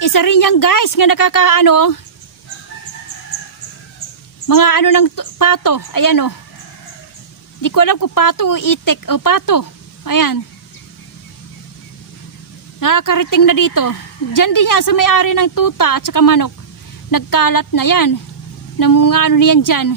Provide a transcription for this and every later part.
Isa rin yan guys, nga nakakaano, mga ano ng pato. Ayan o. Di ko alam kung pato o itik. O pato. Ayan. Nakakariting na dito. Diyan din yan sa may-ari ng tuta at saka manok. Nagkalat na yan. Ng mga ano niyan dyan.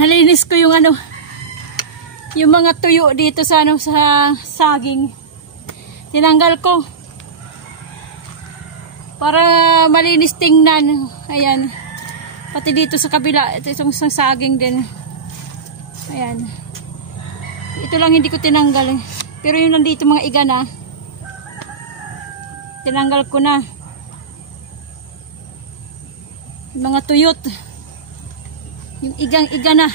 Nalinis ko yung ano, yung mga tuyo dito sa ano, sa saging. Tinanggal ko para malinis tingnan. Ayan. Pati dito sa kabila, ito isang saging din. Ayan. Ito lang hindi ko tinanggal. Pero yung nandito mga iga na, tinanggal ko na. Yung mga tuyot. Yung igang-iga na.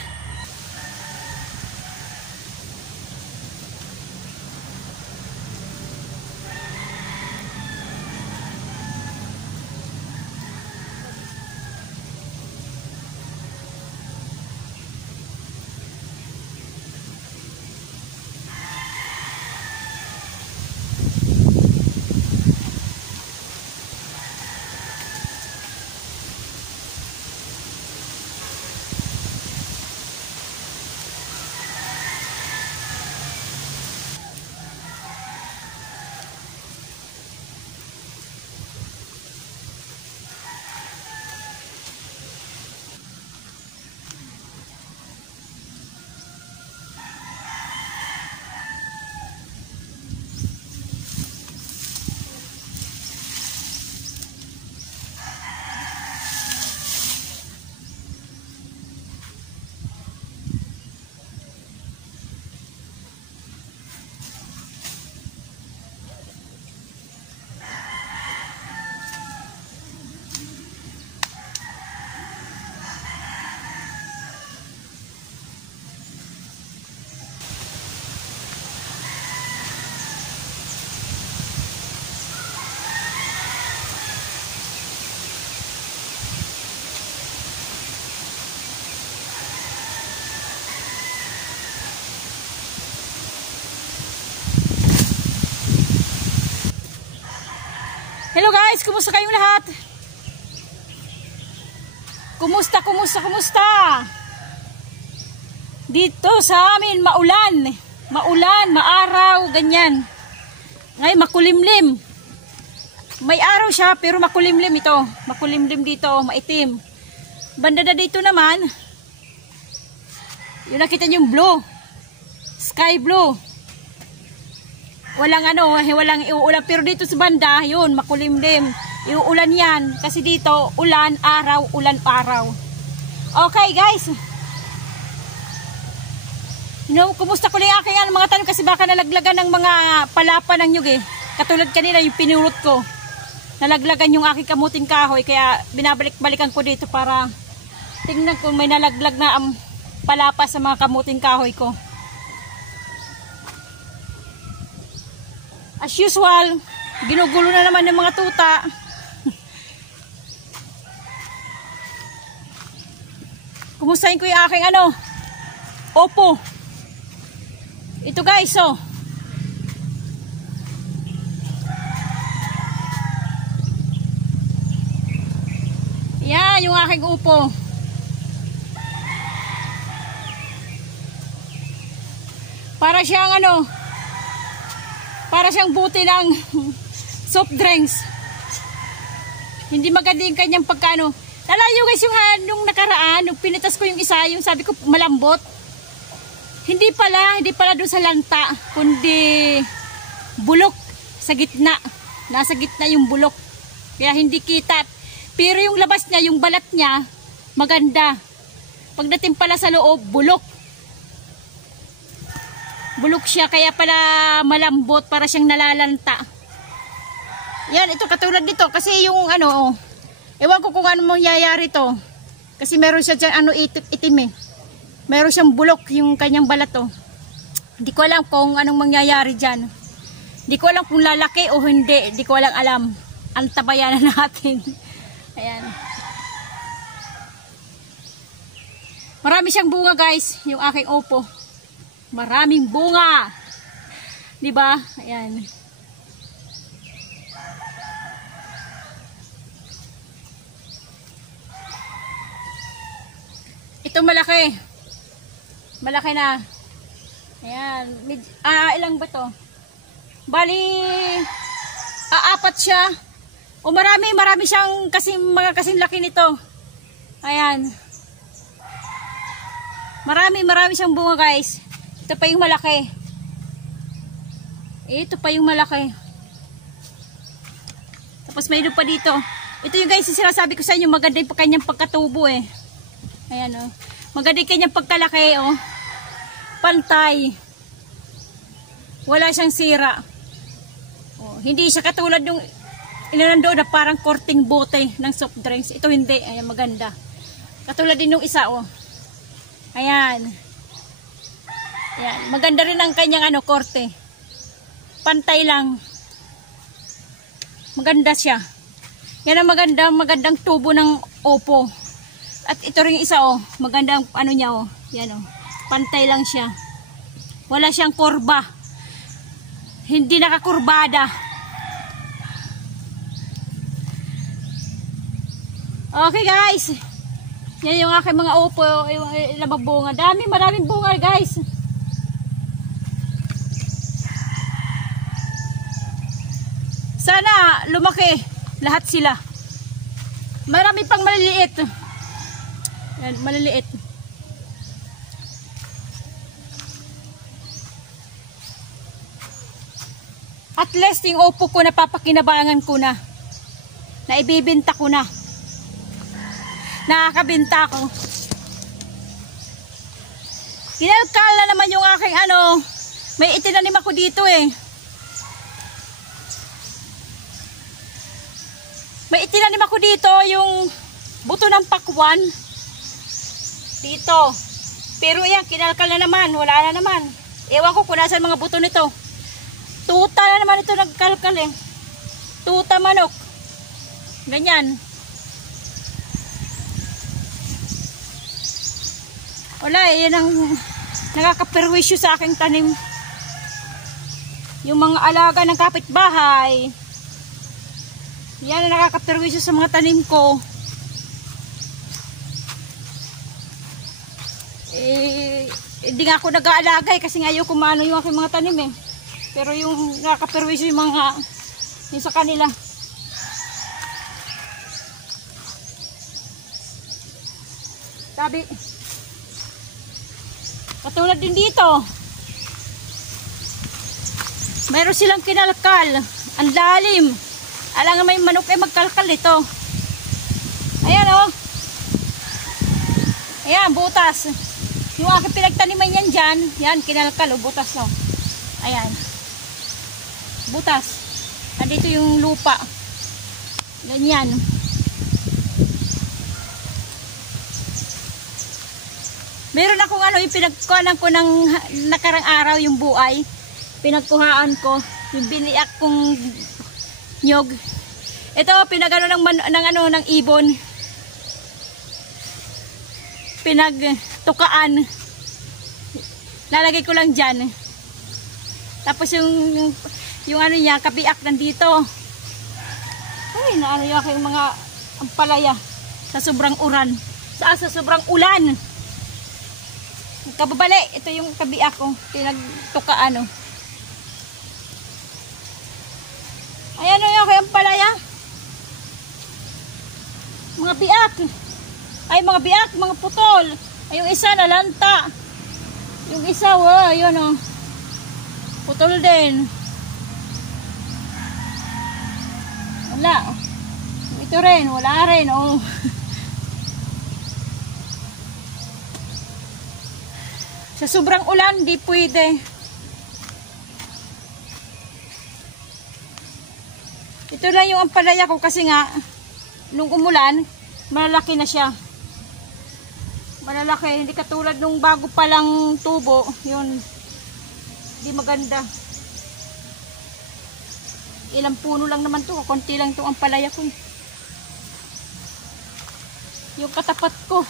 Hello guys, kumusta kayong lahat? Kumusta? Dito sa amin maulan, maaraw, ganyan. Ngayon makulimlim. May araw siya pero makulimlim ito. Makulimlim dito, maitim. Banda na dito naman, yun nakita niyo yung blue. Sky blue. Walang walang iuulan. Pero dito sa banda, yun, makulimlim. Iuulan yan. Kasi dito, ulan, araw, ulan, araw. Okay, guys. Kumusta ko lang yung aking mga tanong kasi baka nalaglagan ng mga palapa ng nyug eh. Katulad kanina, yung pinulot ko. Nalaglagan yung aking kamuting kahoy. Kaya binabalik-balikan ko dito para tingnan kung may nalaglag na palapa sa mga kamuting kahoy ko. As usual, ginugulo na naman ng mga tuta. Kumustahin ko yung aking opo. Ito guys, oh. Yan, yung aking upo. Para siyang para siyang buti ng soft drinks. Hindi maganda yung kanyang pagkano. Nalayo guys yung nung nakaraan, nung pinitas ko yung isa, yung sabi ko malambot. Hindi pala doon sa lanta, kundi bulok sa gitna. Nasa gitna yung bulok. Kaya hindi kita. Pero yung labas niya, yung balat niya, maganda. Pagdating pala sa loob, bulok. Bulok siya, kaya pala malambot, para siyang nalalanta. Yan, ito katulad dito. Kasi yung ewan ko kung ano mangyayari to. Kasi meron siya dyan, itim eh. Meron siyang bulok yung kanyang balat to. Hindi ko alam kung anong mangyayari dyan. Hindi ko alam kung lalaki o hindi. Hindi ko alam. Ang tabayanan natin. Ayan. Marami siyang bunga guys, yung aking opo. Maraming bunga. 'Di ba? Ayan. Ito malaki. Malaki na. Ayan, ilang ba 'to? Bali apat siya. O marami siyang mga kasing laki nito. Ayan. Marami siyang bunga guys. Ito pa yung malaki. Ito pa yung malaki. Tapos mayroon pa dito. Ito yung guys, yung sinasabi ko sa inyo, maganda yung kanyang pagkatubo eh. Ayan oh. Maganda yung kanyang pagkalaki oh. Pantay. Wala siyang sira. Oh, hindi siya katulad yung inanando na parang korting bote ng soft drinks. Ito hindi. Ayan, maganda. Katulad din yung isa oh. Ayan. Ayan. Maganda rin ang kanyang korte. Pantay lang. Maganda siya. Yan ang magandang tubo ng opo. At ito rin isa oh. Magandang niya oh. Yan oh. Pantay lang siya. Wala siyang kurba. Hindi nakakurbada. Okay guys. Yan yung aking mga upo, yung ilang bunga. Maraming bunga guys. Sana lumaki lahat sila. Marami pang maliliit. Yan, maliliit. At least yung upo ko napapakinabangan ko na. Naibibenta ko na. Nakakabenta ko. Kinalkal na naman yung aking may itinanim ako dito eh. May itinanim ako dito yung buto ng pakwan. Dito. Pero yan, kinalkal na naman. Wala na naman. Ewan ko kung nasan mga buto nito. Tuta na naman ito nagkalkal eh. Tuta manok. Ganyan. Wala eh, yan ang nakakaperwisyo sa aking tanim. Yung mga alaga ng kapitbahay, Yan ang nakakaperwisyo sa mga tanim ko. Hindi nga ako nag-aalagay kasi nga ayaw kumano yung aking mga tanim eh. Pero yung nakakaperwisyo yung mga yung sa kanila. Sabi, katulad din dito. Mayroon silang kinalkal. Ang lalim. Alangan may manok ay magkalkal ito. Ayan oh. Ayan, butas. Yung aking pinagtaniman yan dyan, yan, kinalkal o butas no. Ayan. Butas. Nandito yung lupa. Ganyan. Meron akong ano, yung pinagkuhanan ko ng nakarang araw yung buay. Pinagkuhaan ko. Yung biniyak kong nyog. Ito, pinagano ng ibon. Pinagtukaan. Lalagay ko lang dyan. Tapos yung ano niya, kabiak nandito. Ay, naano yung mga ampalaya sa sobrang uran. Sa sobrang ulan. Kababali, ito yung kabiak ko. Pinagtukaan. Oh. Ayan o yung ampalaya. Mga biak. Ay, mga biak, mga putol. Ay, yung isa nalanta. Yung isa, wow, yun o. Putol din. Wala. Ito rin, wala rin, o. Sa sobrang ulan, di pwede. Ito lang yung ampalaya ko kasi nga, nung umulan, malalaki na siya. Malalaki, hindi katulad nung bago pa lang tubo, yun, di maganda. Ilang puno lang naman to, konti lang itong ampalaya ko. Yung katapat ko,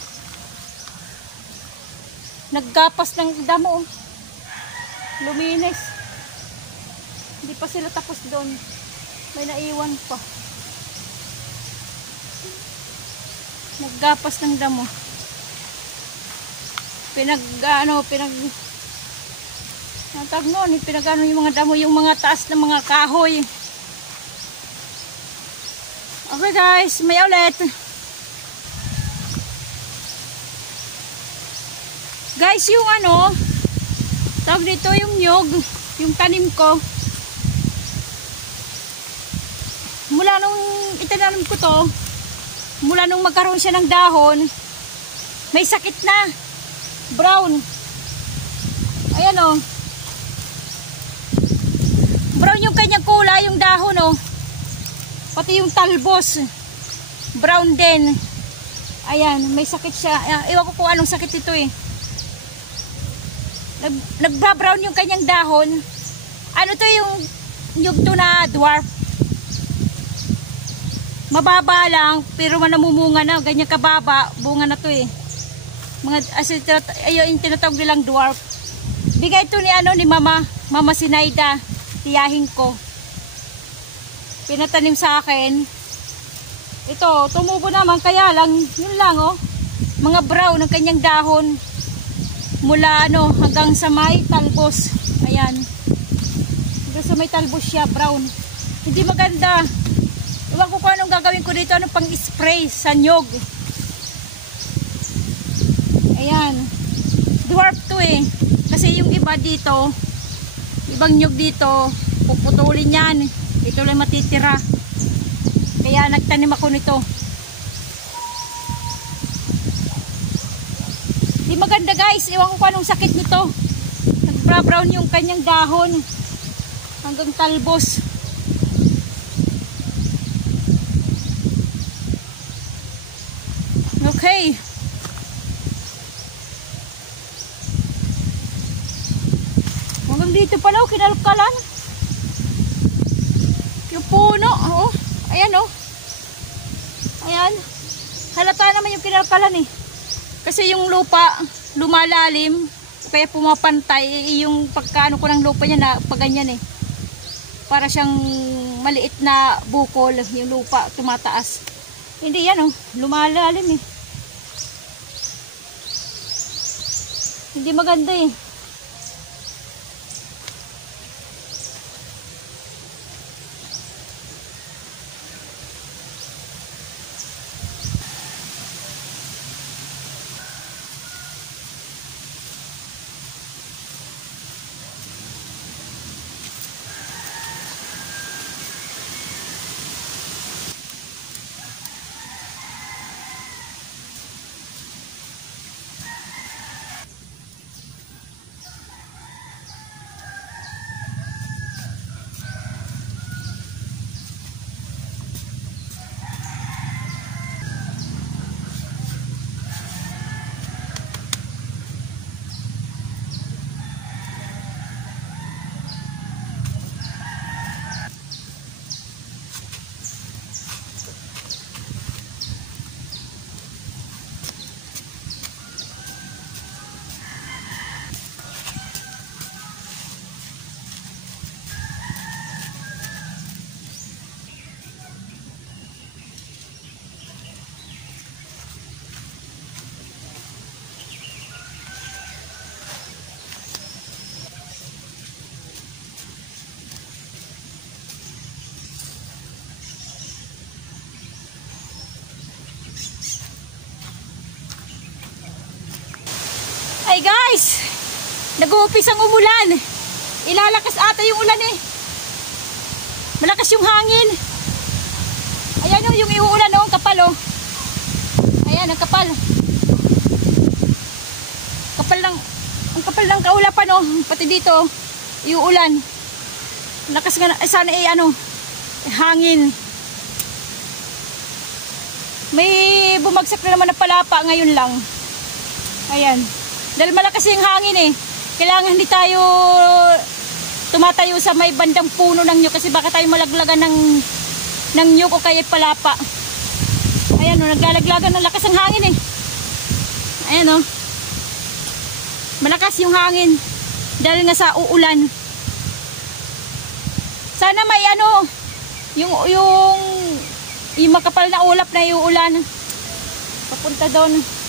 naggapas ng damo. Luminis. Hindi pa sila tapos doon. May naiwan pa. Naggapas ng damo. Natag noon, pinagano yung mga damo, yung mga taas ng mga kahoy. Okay guys, may ulit. Guys, yung ano, tawag dito yung nyog, yung tanim ko. Mula nung itinanim ko to, mula nung magkaroon siya ng dahon, may sakit na. Brown. Ayan o. Brown yung kanyang kulay, yung dahon o. Pati yung talbos. Brown din. Ayan, may sakit siya. Ewan ko kung anong sakit ito eh. Nagbabrown yung kanyang dahon. Ano to yung nyug to na dwarf. Mababa lang, pero namumunga na. Ganyan kababa, bunga na to eh. Ayun yung tinatawag nilang dwarf. Bigay ito ni Mama Sinaida, tiyahin ko. Pinatanim sa akin. Ito, tumubo naman, kaya lang, yun lang oh. Mga brown ang kanyang dahon. Mula hanggang sa may talbos. Ayan. Hanggang sa may talbos siya, brown. Hindi maganda. Iwan ko kung anong gagawin ko dito, anong pang spray sa nyog. Ayan. Dwarf to eh. Kasi yung iba dito, ibang nyog dito, puputulin yan. Ito lang matitira. Kaya nagtanim ako nito. Di maganda guys. Iwan ko kung anong sakit nito. Nag-brown yung kanyang dahon. Hanggang talbos. Okay. Hanggang dito pala o, kinalkalan. Yung puno, oh. Ayan oh. Ayan. Halata naman yung kinalkalan eh. Kasi yung lupa lumalalim, kaya pumapantay yung pagkaano ko ng lupa niya na paganyan eh. Para siyang maliit na bukol, yung lupa tumataas. Hindi yan oh, lumalalim eh. Hindi maganda eh. Ay guys, nag-uumpis ang umulan. Ilalakas ata yung ulan eh. Malakas yung hangin. Ayan o, yung iuulan o, ang kapal o. Ayan, ang kapal. Ang kapal ng kaulapan o. Pati dito, iuulan. Lakas nga, sana eh ano, hangin. May bumagsak na naman na palapa ngayon lang. Ayan. Dahil malakas yung hangin eh. Kailangan hindi tayo tumatayo sa may bandang puno ng nyug kasi baka tayo malaglagan ng nyug o kaya palapa. Ayan o, naglalaglagan ng lakas ng hangin eh. Ayan o. Malakas yung hangin. Dahil nga sa uulan. Sana may ano, yung makapal na ulap na yung ulan. Papunta doon.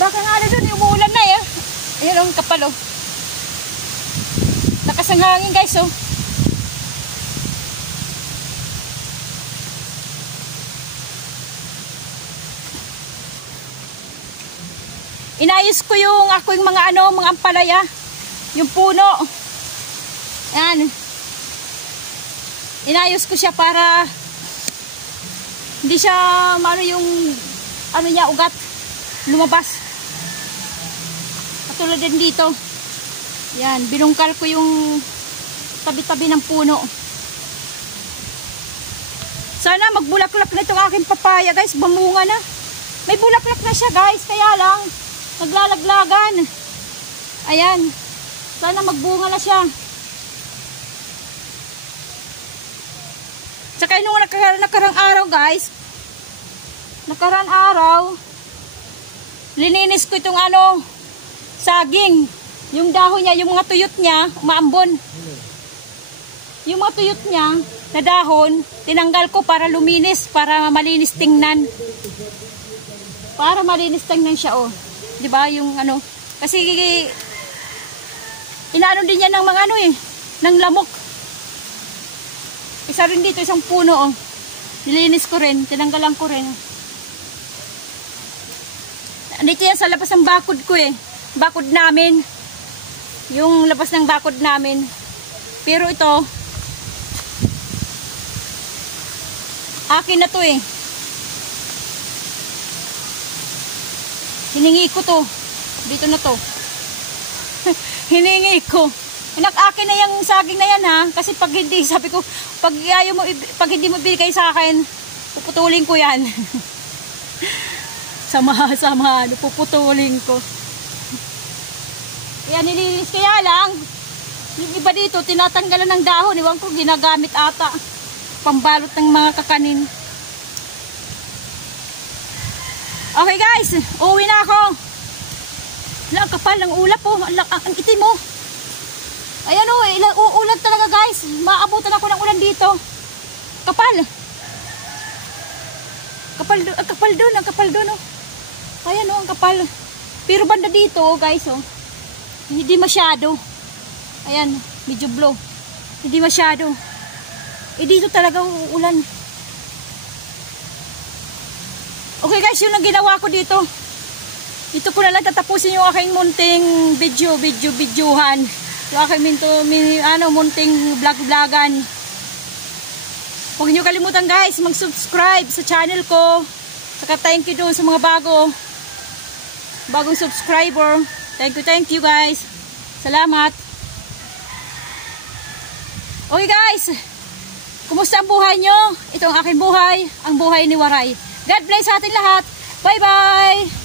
Baka nga na doon, umuulan na eh. Ayan ang kapal oh. Lakas ang hangin guys oh. Inayos ko yung mga ampalaya. Yung puno. Ayan. Inayos ko siya para hindi siya yung niya ugat lumabas. Tulad din dito. Yan, binungkal ko yung tabi-tabi ng puno. Sana magbulaklak na itong aking papaya guys. Bumunga na. May bulaklak na siya guys. Kaya lang, naglalaglagan. Ayan. Sana magbunga na siya. Tsaka nung nakarang araw guys. Nakarang araw, lininis ko itong saging. Yung dahon niya, yung mga tuyot niya, umaambon. Yung mga tuyot niya na dahon, tinanggal ko para luminis, para malinis tingnan. Para malinis tingnan siya, oh. 'Di ba? Yung kasi inaano din niya ng mga ng lamok. Isa rin dito, isang puno, oh. Nilinis ko rin, tinanggalan ko rin. Andito yan sa labas ng bakod ko eh. Bakod namin. Yung labas ng bakod namin. Pero ito, akin na to eh. Hiningi ko to. Dito na to. Hiningi ko. Akin na yung saging na yan ha. Kasi pag hindi, sabi ko, pag hindi mo bigay sa akin, puputulin ko yan. Sama-sama, puputulin ko. Kaya nilinis, kaya lang yung iba dito tinatanggalan ng dahon, iwan ko ginagamit ata pambalot ng mga kakanin. Okay guys, uwi na ako. Ang kapal ng ulap po. Ang itim mo. Ayan o, ulan talaga guys. Maabutan ako ng ulan dito. Kapal. Ang kapal doon oh. Ayan o, ang kapal. Pero banda dito guys oh. Hindi masyado. Ayan, medyo blow. Hindi masyado. Dito talaga uulan. Okay guys, yun ang ginawa ko dito. Dito ko na lang tatapusin yung aking munting videohan. Yung aking munting vlog-vlogan. Huwag niyo kalimutan guys, mag-subscribe sa channel ko. Saka thank you doon sa mga bagong subscriber. Thank you guys. Salamat. Okay guys, kumusta ang buhay nyo? Ito ang aking buhay, ang buhay ni Waray. God bless sa ating lahat. Bye bye!